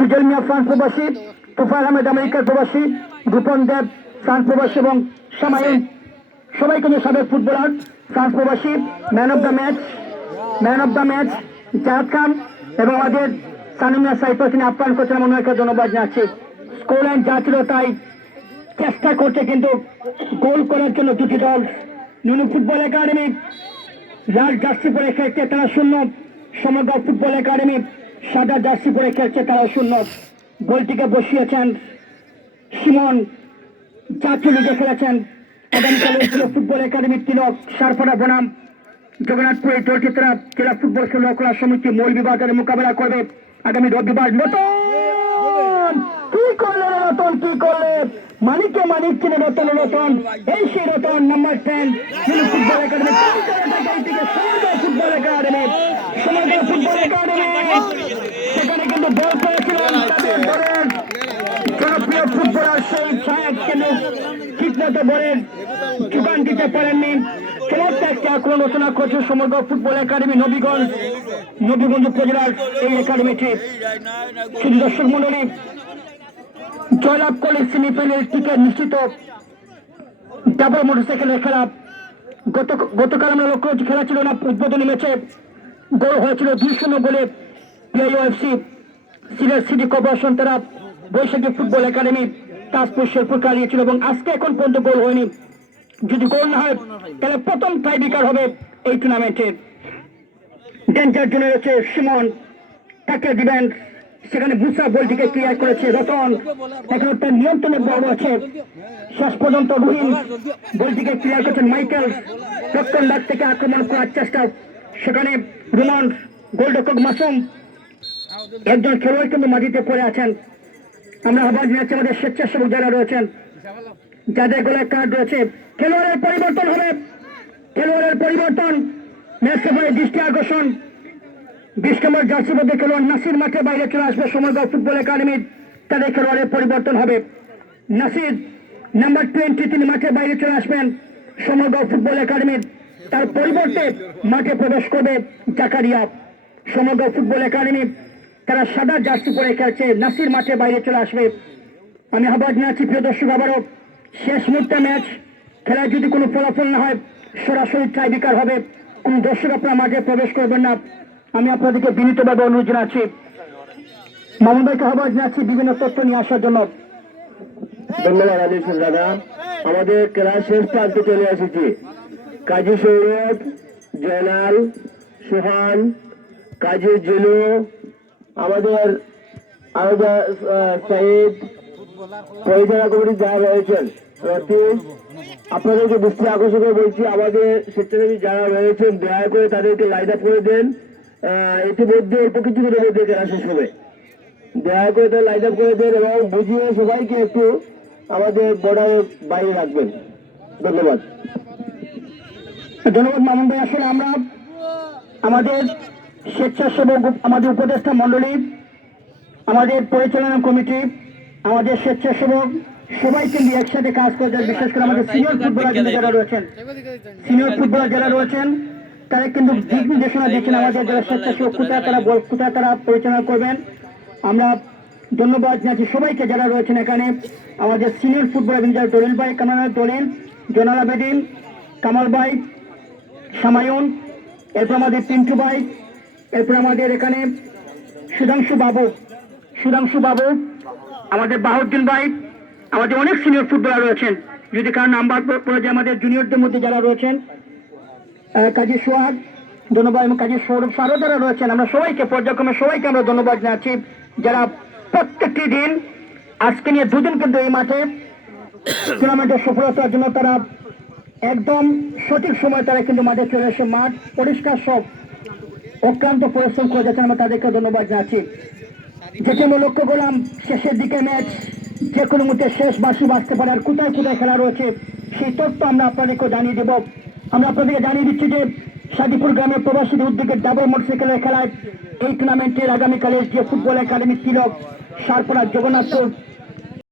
সুজল মিয়া France প্রবাসী, তুফাইল আহমেদ আমেরিকার প্রবাসী, রূপন দেব ফ্রান্স প্রবাসী এবং সামায়ুন সবাইকে নিয়ে সাবেক ফুটবলার ফ্রান্স প্রবাসী। ম্যান অফ দ্য ম্যাচ জাহাদ খান এবং আমাদের সানিমিয়া সাইফ তিনি আপ্যায়ন করছেন, মনে হয় ধন্যবাদ জানাচ্ছি। স্কোর লাইন যা ছিল তাই চেষ্টা করছে, কিন্তু গোল করার জন্য দুটি দল। নুনু ফুটবল একাডেমি লাল জার্সি পরে খেলছে, তারা 0। সমগ্র ফুটবল একাডেমি সাদা জার্সি পরে খেলছে, তারা 0। গোলটিকে বসিয়েছেন সিমন, জাতীয় লিগে খেলেছেন। আগামীকালের ফুটবল একাডেমির তিলক সারফারা বনাম জগন্নাথপুর এই দলটি তারা জেলা ফুটবল খেলা সমিতি মৌলভীবাজারে মোকাবেলা করবে আগামী রবিবার। নতুন কি করলে মানিক চিনে রতন এই সেই Ratan number 10 football academy football academy সেখানে কিন্তু বল পেয়েছিলেন জনপ্রিয় ফুটবলার সেই ছায়া, কিন্তু ঠিক মতো বলেন যোগান দিতে পারেননি। আলোচনা করছে সমগ্র ফুটবল একাডেমি নবীগঞ্জ উপজেলার এই একাডেমিটি। শুধু দর্শক মন্ডলী, জয়লাভ করলে সেমিফাইনাল টিকিট নিশ্চিত। ডাবল মোটরসাইকেলের খেলা গতকাল আমরা লক্ষ্য করছি, খেলা ছিল না উদ্বোধনী ম্যাচে গোল হয়েছিল 2-0 গোলে পিআইওএফসি সিলেট সিটি কর্পোরেশন তারা বৈশাখী ফুটবল একাডেমি তাজপুর শেরপুর হারিয়েছিল এবং আজকে এখন পর্যন্ত গোল হয়নি। যদি গোল না হয় তাহলে প্রথম টাইব্রেকার হবে এই টুর্নামেন্টে। ডেঞ্জার জোনে রয়েছে সিমন, তাকে দিবেন, সেখানে বুসা বলটিকে ক্লিয়ার করেছে রতন, এখন তার নিয়ন্ত্রণে বল আছে। শেষ পর্যন্ত রুহিন বলটিকে ক্লিয়ার করেছেন মাইকেল, রক্তন ডাক থেকে আক্রমণ করার চেষ্টা, সেখানে রোমান গোলরক্ষক মাসুম একজন খেলোয়াড় কিন্তু মাটিতে পড়ে আছেন। আমরা আবার জানাচ্ছি আমাদের স্বেচ্ছাসেবক যারা রয়েছেন, যাদের গোলের কার্ড রয়েছে, খেলোয়াড়ের পরিবর্তন ম্যাচ রেফারির দৃষ্টি আকর্ষণ। 20 নম্বর জার্সি মধ্যে খেলোয়াড় নাসির মাঠে বাইরে চলে আসবে। সমগ্র ফুটবল একাডেমির তাদের খেলোয়াড়ের পরিবর্তন হবে। নাসির নাম্বার 20 তিনি মাঠে বাইরে চলে আসবেন সমগ্র ফুটবল একাডেমির, তার পরিবর্তে মাঠে প্রবেশ করবে জাকারিয়া। সমগ্র ফুটবল একাডেমি তারা সাদা জার্সি পরে খেলছে, নাসির মাঠে বাইরে চলে আসবে। আমি আবার জানাচ্ছি প্রিয় দর্শক, আবারও শেষ মুহূর্তে ম্যাচ, খেলায় যদি কোনো ফলাফল না হয় সরাসরি টাইব্রেকার হবে। কোন দর্শক আপনারা মাঠে প্রবেশ করবেন না, আমি আপনাদেরকে বিনীতভাবে অনুরোধ জানাচ্ছি। মামুন ভাইকে আবার জানাচ্ছি বিভিন্ন তথ্য নিয়ে আসার জন্য। ধন্যবাদ আলী দাদা। আমাদের খেলার শেষ প্রান্তে চলে এসেছি। কাজী সৌরভ, জয়নাল, সোহান, কাজী জিলু, আমাদের সাইদ, পরিচালনা কমিটি যারা রয়েছেন, রতিন, আপনাদেরকে দৃষ্টি আকর্ষণ করে বলছি, আমাদের স্বেচ্ছাসেবী যারা রয়েছেন দয়া করে তাদেরকে লাইন আপ করে দেন। ইতিমধ্যে অল্প কিছুদিনের মধ্যে খেলা শেষ হবে, দয়া করে তাদের লাইন আপ করে দেন এবং বুঝিয়ে সবাইকে একটু আমাদের বর্ডারের বাইরে রাখবেন। ধন্যবাদ। ধন্যবাদ মামুন ভাই। আসলে আমরা আমাদের স্বেচ্ছাসেবক, আমাদের উপদেষ্টা মন্ডলী, আমাদের পরিচালনা কমিটি, আমাদের স্বেচ্ছাসেবক সবাইকে নিয়ে একসাথে কাজ করতে, বিশেষ করে আমাদের সিনিয়র ফুটবলার যারা রয়েছেন তারা কিন্তু দিক নির্দেশনা দিচ্ছেন আমাদের যারা স্বেচ্ছাসেবক কোথায় তারা পরিচালনা করবেন। আমরা ধন্যবাদ জানাচ্ছি সবাইকে যারা রয়েছেন এখানে। আমাদের সিনিয়র ফুটবলার যারা দলিল ভাই, দলিল, জোনাল আবেদিন, কামাল ভাই, সামায়ুন, এরপর আমাদের পিন্টু ভাই, এরপর আমাদের এখানে সুধাংশু বাবু, আমাদের বাহুদ্দিন ভাই, আমাদের অনেক সিনিয়র ফুটবলার রয়েছেন। যদি কারো নাম্বার পড়ে যায় আমাদের জুনিয়রদের মধ্যে যারা রয়েছেন, কাজী সোহাগ, ধন্যবাদ, এবং কাজী সৌরভ সারও যারা রয়েছেন, আমরা সবাইকে পর্যায়ক্রমে সবাইকে আমরা ধন্যবাদ জানাচ্ছি যারা প্রত্যেকটি দিন আজকে নিয়ে দুদিন কিন্তু এই মাঠে টুর্নামেন্টের সফলতার জন্য তারা একদম সঠিক সময় তারা কিন্তু মাঠে চলে এসে মাঠ পরিষ্কার সব অক্লান্ত পরিশ্রম করে যাচ্ছেন, আমরা তাদেরকে ধন্যবাদ জানাচ্ছি। যেটি আমরা লক্ষ্য করলাম শেষের দিকে ম্যাচ যে কোনো মুহূর্তে শেষ বাঁশি বাজতে পারে, আর কোথায় কোথায় খেলা রয়েছে সেই তথ্য আমরা আপনাদেরকে জানিয়ে দেব। আমরা আপনাদেরকে জানিয়ে দিচ্ছি যে সাদিপুর গ্রামের প্রবাসীদের উদ্যোগে ডাবল মোটরসাইকেলের খেলায় এই টুর্নামেন্টের আগামীকালের যে ফুটবল একাডেমি তিলক সারপাড়া জগন্নাথপুর